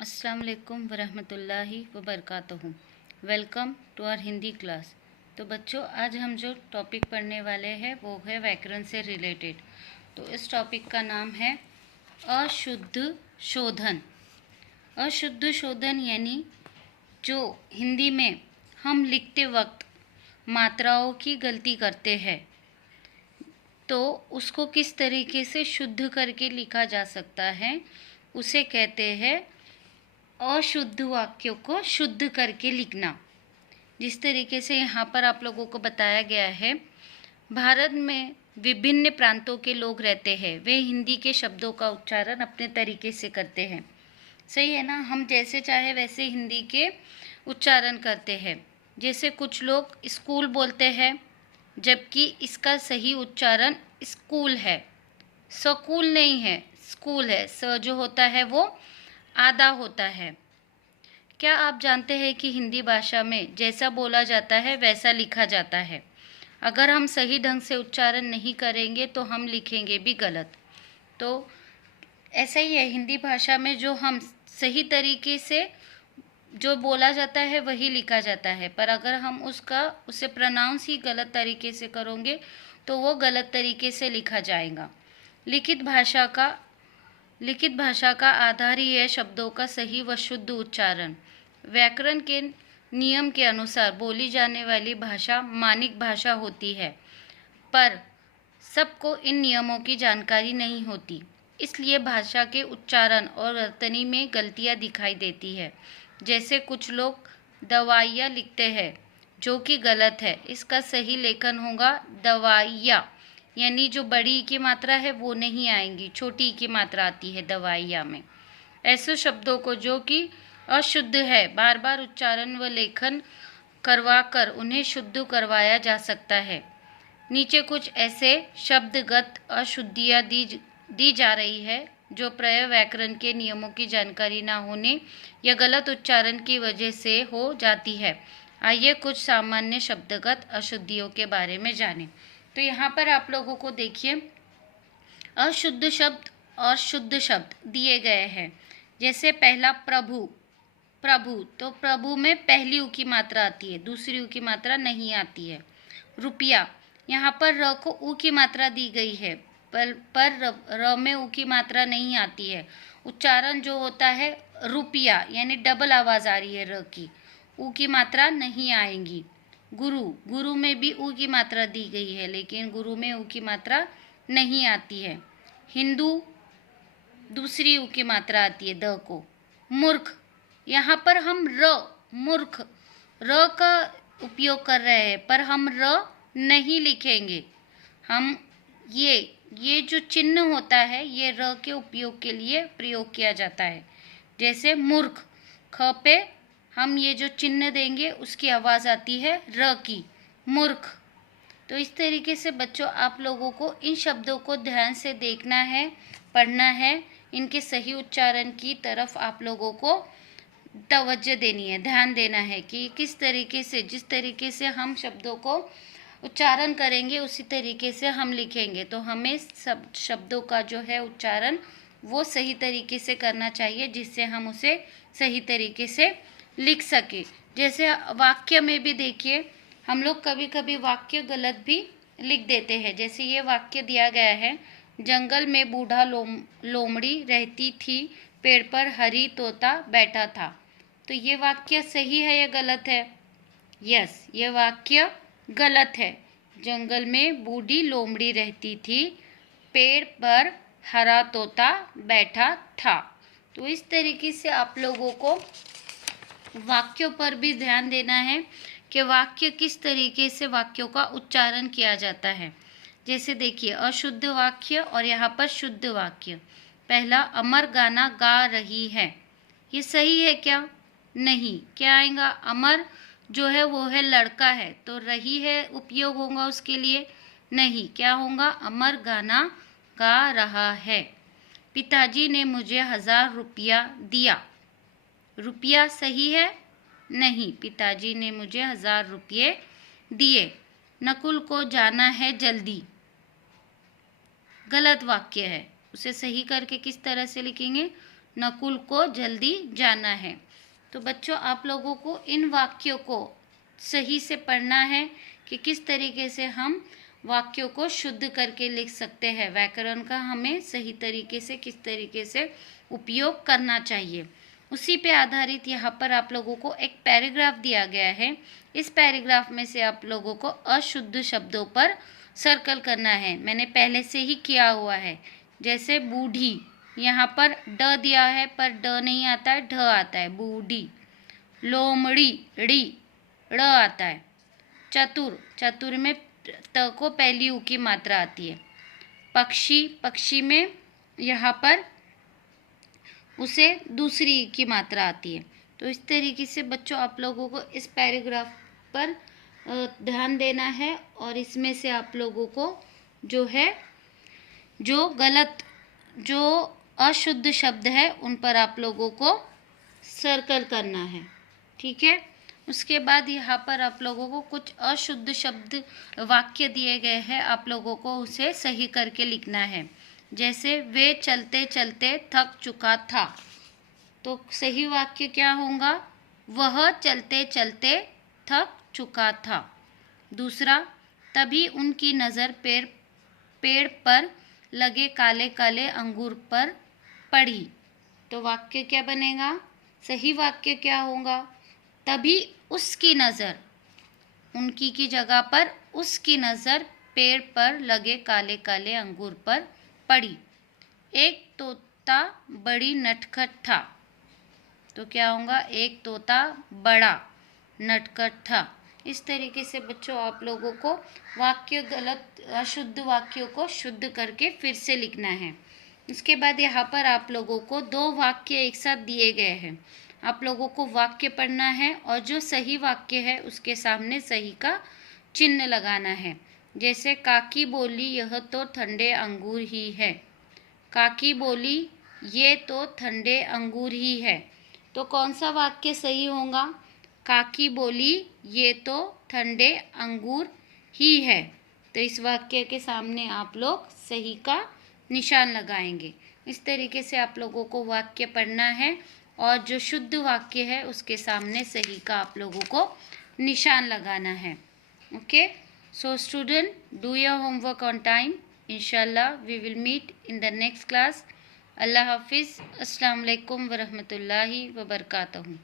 अस्सलाम वालेकुम वरहमतुल्लाहि वबरकातुहू। Welcome to our Hindi class. तो बच्चों, आज हम जो टॉपिक पढ़ने वाले हैं वो है व्याकरण से रिलेटेड। तो इस टॉपिक का नाम है अशुद्ध शोधन। अशुद्ध शोधन यानी जो हिंदी में हम लिखते वक्त मात्राओं की गलती करते हैं तो उसको किस तरीके से शुद्ध करके लिखा जा सकता है, उसे कहते हैं अशुद्ध वाक्यों को शुद्ध करके लिखना। जिस तरीके से यहाँ पर आप लोगों को बताया गया है, भारत में विभिन्न प्रांतों के लोग रहते हैं, वे हिंदी के शब्दों का उच्चारण अपने तरीके से करते हैं। सही है ना? हम जैसे चाहे वैसे हिंदी के उच्चारण करते हैं। जैसे कुछ लोग स्कूल बोलते हैं, जबकि इसका सही उच्चारण स्कूल है, स्कूल नहीं है, स्कूल है। स जो होता है वो आधा होता है। क्या आप जानते हैं कि हिंदी भाषा में जैसा बोला जाता है वैसा लिखा जाता है। अगर हम सही ढंग से उच्चारण नहीं करेंगे तो हम लिखेंगे भी गलत। तो ऐसा ही है, हिंदी भाषा में जो हम सही तरीके से जो बोला जाता है वही लिखा जाता है, पर अगर हम उसे प्रोनाउंस ही गलत तरीके से करोगे तो वो गलत तरीके से लिखा जाएगा। लिखित भाषा का आधार ही है शब्दों का सही व शुद्ध उच्चारण। व्याकरण के नियम के अनुसार बोली जाने वाली भाषा मानक भाषा होती है, पर सबको इन नियमों की जानकारी नहीं होती, इसलिए भाषा के उच्चारण और वर्तनी में गलतियां दिखाई देती है। जैसे कुछ लोग दवाइयाँ लिखते हैं जो कि गलत है। इसका सही लेखन होगा दवाइयाँ, यानी जो बड़ी ई की मात्रा है वो नहीं आएंगी, छोटी ई की मात्रा आती है दवाइयाँ में। ऐसे शब्दों को जो कि अशुद्ध है बार बार उच्चारण व लेखन करवाकर उन्हें शुद्ध करवाया जा सकता है। नीचे कुछ ऐसे शब्दगत अशुद्धियाँ दी जा रही है जो प्राय व्याकरण के नियमों की जानकारी ना होने या गलत उच्चारण की वजह से हो जाती है। आइए कुछ सामान्य शब्दगत अशुद्धियों के बारे में जानें। तो यहाँ पर आप लोगों को देखिए अशुद्ध शब्द और शुद्ध शब्द दिए गए हैं। जैसे पहला प्रभु, तो प्रभु में पहली उ की मात्रा आती है, दूसरी उ की मात्रा नहीं आती है। रुपया, यहाँ पर र को उ की मात्रा दी गई है, पर र में उ की मात्रा नहीं आती है। उच्चारण जो होता है रुपया, यानी डबल आवाज़ आ रही है र की, उ की मात्रा नहीं आएंगी। गुरु में भी उ की मात्रा दी गई है, लेकिन गुरु में उ की मात्रा नहीं आती है। हिंदू, दूसरी उ की मात्रा आती है द को। मूर्ख, यहाँ पर हम मूर्ख र का उपयोग कर रहे हैं, पर हम र नहीं लिखेंगे। हम ये जो चिन्ह होता है ये र के उपयोग के लिए प्रयोग किया जाता है। जैसे मूर्ख, ख पे हम ये जो चिन्ह देंगे उसकी आवाज़ आती है र की, मूर्ख। तो इस तरीके से बच्चों आप लोगों को इन शब्दों को ध्यान से देखना है, पढ़ना है, इनके सही उच्चारण की तरफ आप लोगों को तवज्जो देनी है, ध्यान देना है कि किस तरीके से, जिस तरीके से हम शब्दों को उच्चारण करेंगे उसी तरीके से हम लिखेंगे। तो हमें सब शब्दों का जो है उच्चारण वो सही तरीके से करना चाहिए, जिससे हम उसे सही तरीके से लिख सके। जैसे वाक्य में भी देखिए, हम लोग कभी कभी वाक्य गलत भी लिख देते हैं। जैसे ये वाक्य दिया गया है, जंगल में बूढ़ा लोमड़ी रहती थी, पेड़ पर हरी तोता बैठा था। तो ये वाक्य सही है या गलत है? यस, ये वाक्य गलत है। जंगल में बूढ़ी लोमड़ी रहती थी, पेड़ पर हरा तोता बैठा था। तो इस तरीके से आप लोगों को वाक्यों पर भी ध्यान देना है कि वाक्य किस तरीके से वाक्यों का उच्चारण किया जाता है। जैसे देखिए अशुद्ध वाक्य और यहाँ पर शुद्ध वाक्य। पहला, अमर गाना गा रही है, ये सही है क्या? नहीं। क्या आएगा? अमर जो है वो है लड़का है, तो रही है उपयोग होगा उसके लिए, नहीं। क्या होगा? अमर गाना गा रहा है। पिताजी ने मुझे 1000 रुपया दिया, रुपया सही है? नहीं, पिताजी ने मुझे 1000 रुपये दिए। नकुल को जाना है जल्दी, गलत वाक्य है, उसे सही करके किस तरह से लिखेंगे? नकुल को जल्दी जाना है। तो बच्चों, आप लोगों को इन वाक्यों को सही से पढ़ना है कि किस तरीके से हम वाक्यों को शुद्ध करके लिख सकते हैं। व्याकरण का हमें सही तरीके से किस तरीके से उपयोग करना चाहिए, उसी पे आधारित यहाँ पर आप लोगों को एक पैराग्राफ दिया गया है। इस पैराग्राफ में से आप लोगों को अशुद्ध शब्दों पर सर्कल करना है। मैंने पहले से ही किया हुआ है। जैसे बूढ़ी, यहाँ पर ड दिया है पर ड नहीं आता है, ढ आता है, बूढ़ी। लोमड़ी, ड़ी, ड़ आता है। चतुर, चतुर में त को पहली उ की मात्रा आती है। पक्षी, पक्षी में यहाँ पर उसे दूसरी की मात्रा आती है। तो इस तरीके से बच्चों आप लोगों को इस पैराग्राफ पर ध्यान देना है और इसमें से आप लोगों को जो है, जो गलत, जो अशुद्ध शब्द है उन पर आप लोगों को सर्कल करना है। ठीक है। उसके बाद यहाँ पर आप लोगों को कुछ अशुद्ध शब्द वाक्य दिए गए हैं, आप लोगों को उसे सही करके लिखना है। जैसे वे चलते चलते थक चुका था, तो सही वाक्य क्या होगा? वह चलते चलते थक चुका था। दूसरा, तभी उनकी नज़र पेड़ पर लगे काले काले अंगूर पर पड़ी, तो वाक्य क्या बनेगा? सही वाक्य क्या होगा? तभी उसकी नज़र, उनकी की जगह पर उसकी नज़र पेड़ पर लगे काले काले अंगूर पर पड़ी। एक तोता बड़ी नटखट था, तो क्या होगा? एक तोता बड़ा नटखट था। इस तरीके से बच्चों आप लोगों को वाक्य गलत, अशुद्ध वाक्यों को शुद्ध करके फिर से लिखना है। इसके बाद यहाँ पर आप लोगों को दो वाक्य एक साथ दिए गए हैं। आप लोगों को वाक्य पढ़ना है और जो सही वाक्य है उसके सामने सही का चिन्ह लगाना है। जैसे काकी बोली, यह तो ठंडे अंगूर ही है। काकी बोली, ये तो ठंडे अंगूर ही है। तो कौन सा वाक्य सही होगा? काकी बोली, ये तो ठंडे अंगूर ही है। तो इस वाक्य के सामने आप लोग सही का निशान लगाएंगे। इस तरीके से आप लोगों को वाक्य पढ़ना है और जो शुद्ध वाक्य है उसके सामने सही का आप लोगों को निशान लगाना है। Okay, so student, do your homework on time. इंशाल्लाह we will meet in the next class. अल्लाह हाफिज़। अस्सलाम वालेकुम वरहमतुल्लाहि वबरकातुहू।